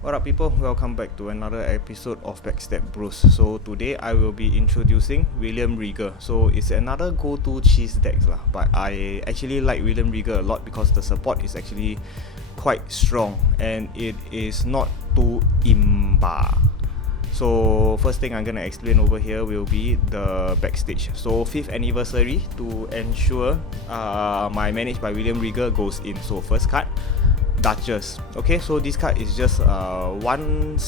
What up people, welcome back to another episode of Backstab Bros. So today I will be introducing William Regal. So it's another go-to cheese decks lah, but I actually like William Regal a lot because the support is actually quite strong and it is not too imba. So first thing I'm gonna explain over here will be the backstage. So 5th anniversary to ensure my Managed by William Regal goes in. So first card, Duchess. Okay, so this card is just one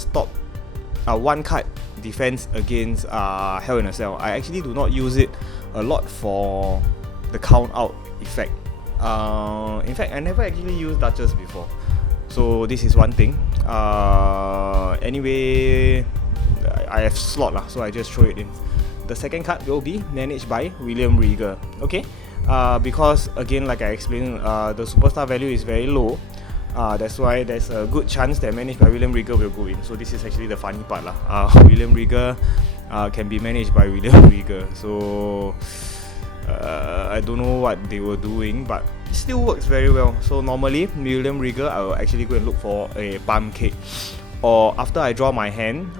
card defense against Hell in a Cell. I actually do not use it a lot for the count out effect. In fact, I never actually used Duchess before. So this is one thing. Anyway, I have slot lah, so I just throw it in. The second card will be Managed by William Regal. Okay, because again, like I explained, the superstar value is very low. That's why there's a good chance that Managed by William Regal will go in. So this is actually the funny part lah. William Regal can be managed by William Regal. So I don't know what they were doing, but it still works very well. So normally William Regal, I will actually go and look for a palm cake, or after I draw my hand,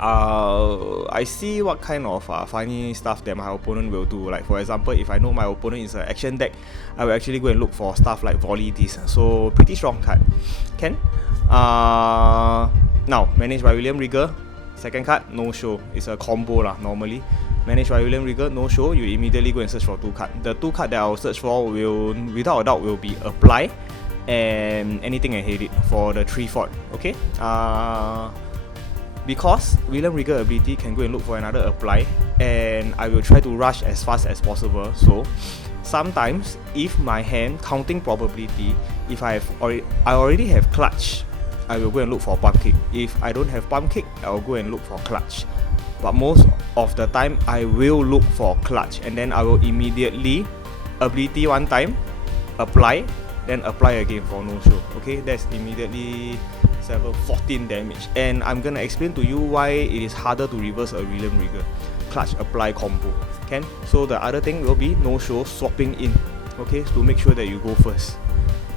I see what kind of funny stuff that my opponent will do. Like for example, if I know my opponent is an action deck, I will actually go and look for stuff like volley this. So pretty strong card. Can now Managed by William Regal. Second card, no show. It's a combo lah normally. Managed by William Regal, no show. You immediately go and search for 2 cards. The 2 cards that I will search for will, without a doubt, will be apply and anything I hate it for the 3/4. Okay. Because William Regal ability can go and look for another apply, and I will try to rush as fast as possible. So sometimes, if my hand counting probability, if I already have clutch, I will go and look for pump kick. If I don't have pump kick, I will go and look for clutch. But most of the time, I will look for clutch, and then I will immediately ability one time, apply, then apply again for no show. Okay, that's immediately 14 damage, and I'm gonna explain to you why it is harder to reverse a William Regal clutch apply combo. Can so the other thing will be no show swapping in. Okay, to make sure that you go first.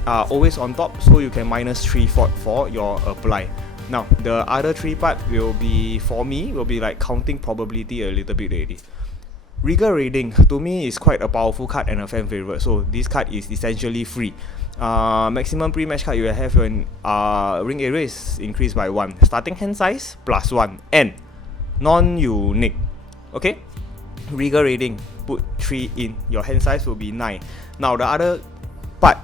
Always on top, so you can minus 3/4 for your apply. Now the other 3 part will be, for me, will be like counting probability a little bit already. Regal Raiding to me is quite a powerful card and a fan favorite. So this card is essentially free. Maximum pre-match card you will have when ring area is increased by 1. Starting hand size +1 and non-unique. Okay, Regal Raiding, put 3 in. Your hand size will be 9. Now the other part,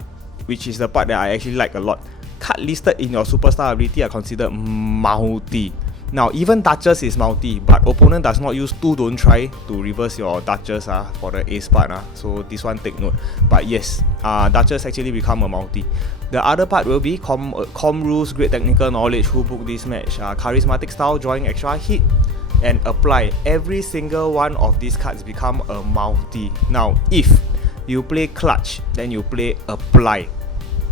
which is the part that I actually like a lot, card listed in your superstar ability are considered multi. Now even Duchess is multi, but opponent does not use 2 don't try to reverse your Duchess for the ace part. So this one take note. But yes, Duchess actually become a multi. The other part will be com rules, great technical knowledge, who booked this match, charismatic style, drawing extra hit, and apply. Every single one of these cards become a multi. Now if you play clutch, then you play apply.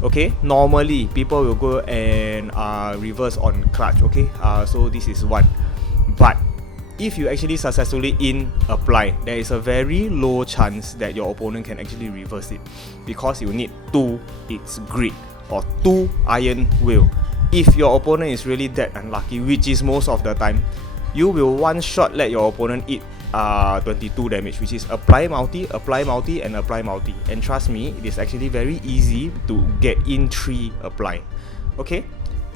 Okay, normally people will go and reverse on clutch. Okay, so this is one. But if you actually successfully in apply, there is a very low chance that your opponent can actually reverse it, because you need 2 its grid or 2 iron will. If your opponent is really that unlucky, which is most of the time, you will one shot let your opponent eat 22 damage, which is apply multi, and apply multi. And trust me, it is actually very easy to get in 3 apply. Okay,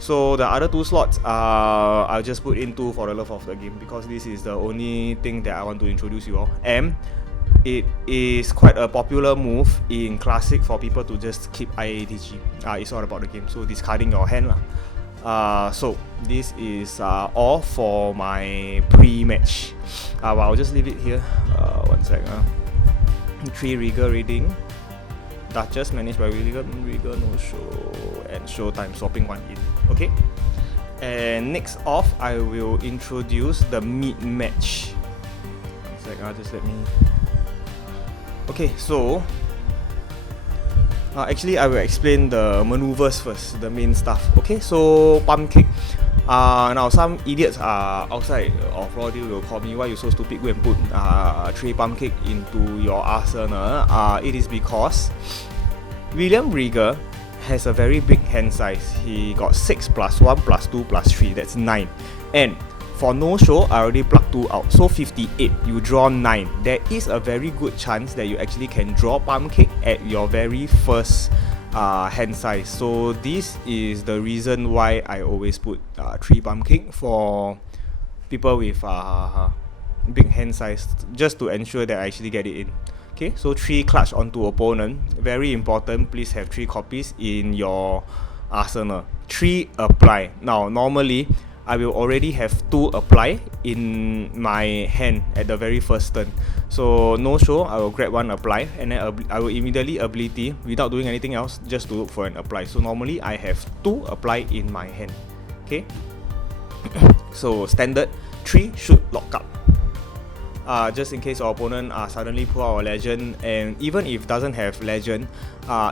so the other 2 slots, I'll just put in 2 for the love of the game, because this is the only thing that I want to introduce you all. And it is quite a popular move in Classic for people to just keep IATG. It's all about the game, so discarding your hand lah. So this is all for my pre-match. Well, I'll just leave it here. One sec. 3 Regal Raiding, Duchess Managed by Regal, no show, and showtime swapping 1 in. Okay. And next off, I will introduce the mid-match. One sec. Just let me. Okay, so actually, I will explain the maneuvers first, the main stuff. Okay, so pump kick. Now some idiots outside of Raw Deal will call me, why you so stupid, go and put 3 pump kick into your arsenal. It is because William Regal has a very big hand size. He got 6 plus 1 plus 2 plus 3, that's 9. And for no show, I already plucked 2 out, so 58. You draw 9. There is a very good chance that you actually can draw pump kick at your very first hand size. So this is the reason why I always put 3 pump kick for people with big hand size, just to ensure that I actually get it in. Okay, so 3 clutch onto opponent, very important. Please have 3 copies in your arsenal. 3 apply. Now normally I will already have 2 apply in my hand at the very first turn. So no show, I will grab 1 apply, and then I will immediately ability without doing anything else, just to look for an apply. So normally I have 2 apply in my hand. Okay. So standard 3 shoot lock up. Just in case your opponent suddenly pull out a legend, and even if doesn't have legend,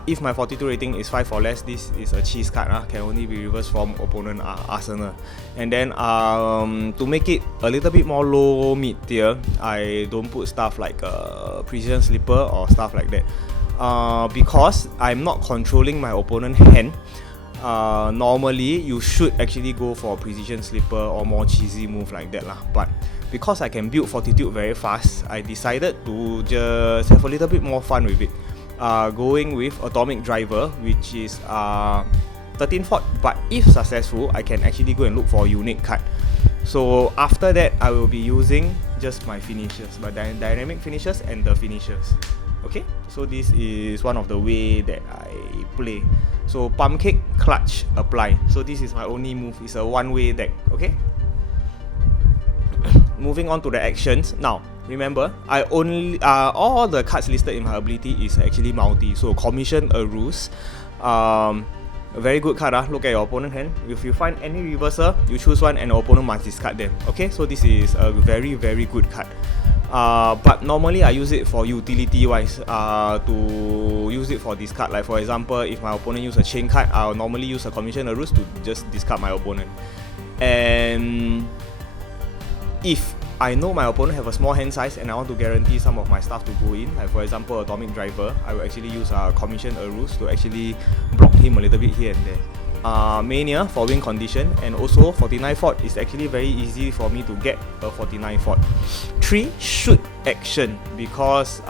if my 42 rating is 5 or less, this is a cheese card, can only be reversed from opponent arsenal. And then to make it a little bit more low mid tier, I don't put stuff like precision slipper or stuff like that, because I'm not controlling my opponent hand. Normally you should actually go for precision slipper or more cheesy move like that lah. But because I can build fortitude very fast, I decided to just have a little bit more fun with it, going with atomic driver, which is 13 fort. But if successful, I can actually go and look for a unique card. So after that, I will be using just my finishers, my dynamic finishers and the finishers. Okay, so this is one of the way that I play. So pump kick, clutch, apply. So this is my only move. It's a one-way deck. Okay. Moving on to the actions. Now remember, I only all the cards listed in my ability is actually multi. So commission a ruse. A very good card. Look at your opponent hand. If you find any reverser, you choose one and the opponent must discard them. Okay, so this is a very good card. But normally I use it for utility wise, to use it for discard. Like for example, if my opponent use a chain card, I'll normally use a commission a ruse to just discard my opponent. And if I know my opponent have a small hand size and I want to guarantee some of my stuff to go in, like for example atomic driver, I will actually use a commission a ruse to actually block him a little bit here and there. Mania for win condition, and also 49 fort is actually very easy for me to get a 49 fort. 3 shoot action, because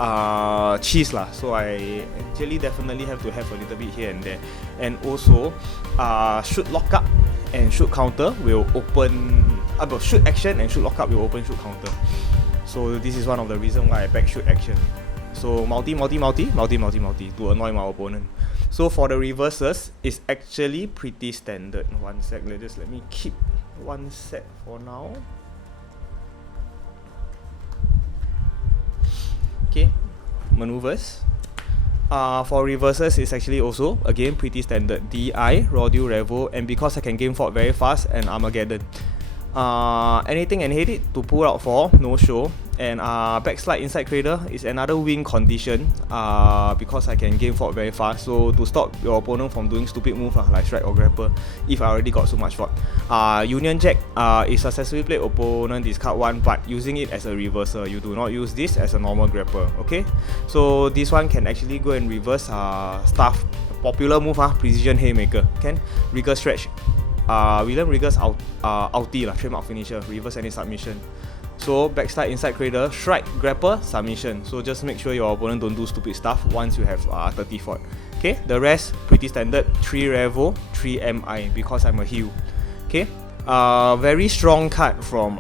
cheese lah, so I actually definitely have to have a little bit here and there. And also shoot lockup and shoot counter will open, shoot action and shoot lockup will open shoot counter. So this is one of the reasons why I back shoot action. So multi to annoy my opponent. So for the reverses, it's actually pretty standard. One sec, let me keep one set for now. Okay, maneuvers. For reverses, it's actually also again pretty standard. DI, Raw Deal, Revo, and because I can game fort very fast, and Armageddon. Anything and hate it to pull out for no show. And backslide inside cradle is another win condition, because I can game fort very fast. So to stop your opponent from doing stupid move like strike or grapple, if I already got so much fort. Union Jack is successfully played, opponent discard 1, but using it as a reverser. You do not use this as a normal grapple. Okay, so this one can actually go and reverse stuff. Popular move, precision haymaker. Can Regal stretch. William Regal's ulti trademark finisher, reverse any submission. So backslide inside cradle, strike, grapple, submission. So just make sure your opponent don't do stupid stuff once you have 30 fort. Okay, the rest pretty standard. 3 Revo, 3 MI, because I'm a heal. Okay, very strong card from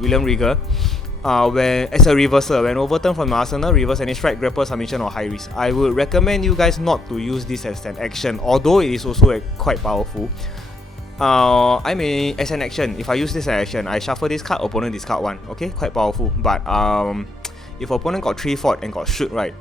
William Regal. When as a reverser, when overturned from the arsenal, reverse any strike, grapple, submission or high risk. I would recommend you guys not to use this as an action, although it is also quite powerful. I mean, as an action, if I use this as an action, I shuffle this card, opponent discard 1. Okay, quite powerful. But if opponent got 3 fort and got shoot, right,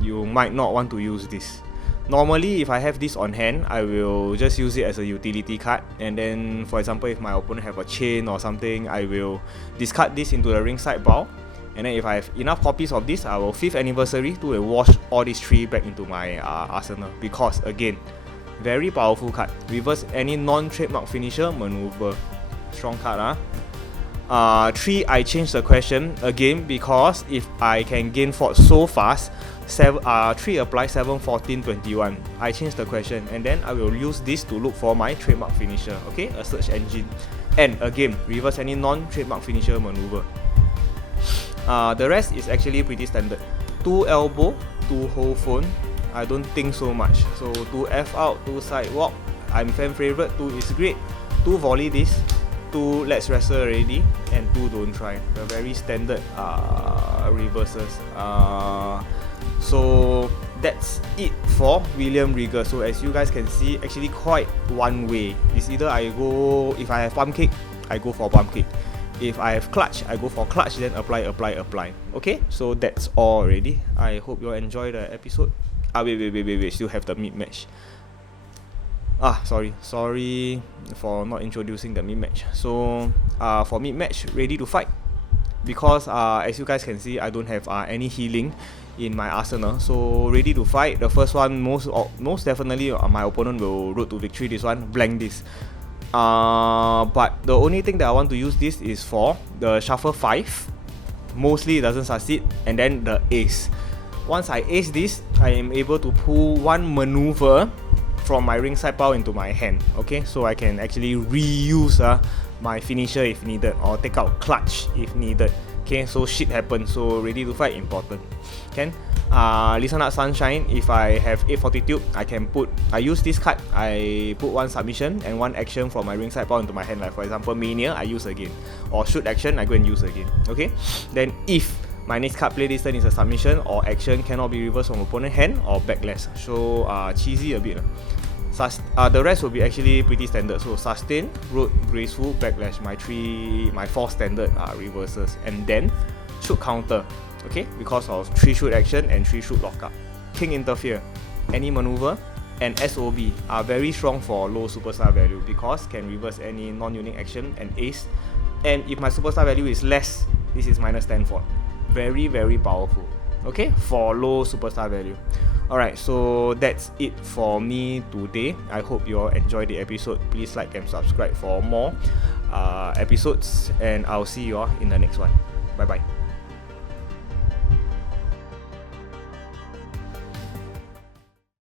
you might not want to use this. Normally, if I have this on hand, I will just use it as a utility card. And then, for example, if my opponent have a chain or something, I will discard this into the ringside bowl. And then if I have enough copies of this, I will 5th anniversary to wash all these 3 back into my arsenal. Because again, very powerful card. Reverse any non-trademark finisher maneuver. Strong card. 3, I change the question again, because if I can gain fort so fast, 3 apply 7 14 21. I change the question, and then I will use this to look for my trademark finisher. Okay, a search engine. And again, reverse any non-trademark finisher maneuver. The rest is actually pretty standard. 2 elbow, 2 hold phone, I don't think so much. So 2 F out, 2 sidewalk, I'm fan favorite, 2 is great, 2 volley this, 2 let's wrestle already, and 2 don't try. The very standard reverses. So that's it for William Regal. So as you guys can see, actually quite one way. It's either I go, if I have pump kick, I go for pump kick. If I have clutch, I go for clutch, then apply. Okay, so that's all already. I hope you all enjoy the episode. Wait, still have the mid match. Sorry for not introducing the mid match. So for mid match, ready to fight, because as you guys can see, I don't have any healing in my arsenal. So ready to fight. The first one, most definitely my opponent will road to victory. This one, blank this. But the only thing that I want to use this is for the shuffle 5. Mostly it doesn't succeed, and then the ace. Once I ace this, I am able to pull one maneuver from my ringside pile into my hand. Okay, so I can actually reuse my finisher if needed, or take out clutch if needed. Okay, so shit happens. So ready to fight, important. Can listen up, sunshine. If I have 8 fortitude, I use this card. I put one submission and one action from my ringside pile into my hand. Like for example, mania, I use again, or shoot action, I go and use again. Okay, then if my next card play this turn is a submission or action, cannot be reversed from opponent hand or backlash. So cheesy a bit. The rest will be actually pretty standard. So sustain, road, graceful, backlash, my 4 standard reverses, and then shoot counter. Okay, because of 3 shoot action and 3 shoot lockup. King interfere, any maneuver, and SOB are very strong for low superstar value because can reverse any non-unique action and ace. And if my superstar value is less, this is minus 10 fort. Very powerful. Okay, for low superstar value. Alright, so that's it for me today. I hope you all enjoyed the episode. Please like and subscribe for more episodes, and I'll see you all in the next one. Bye bye.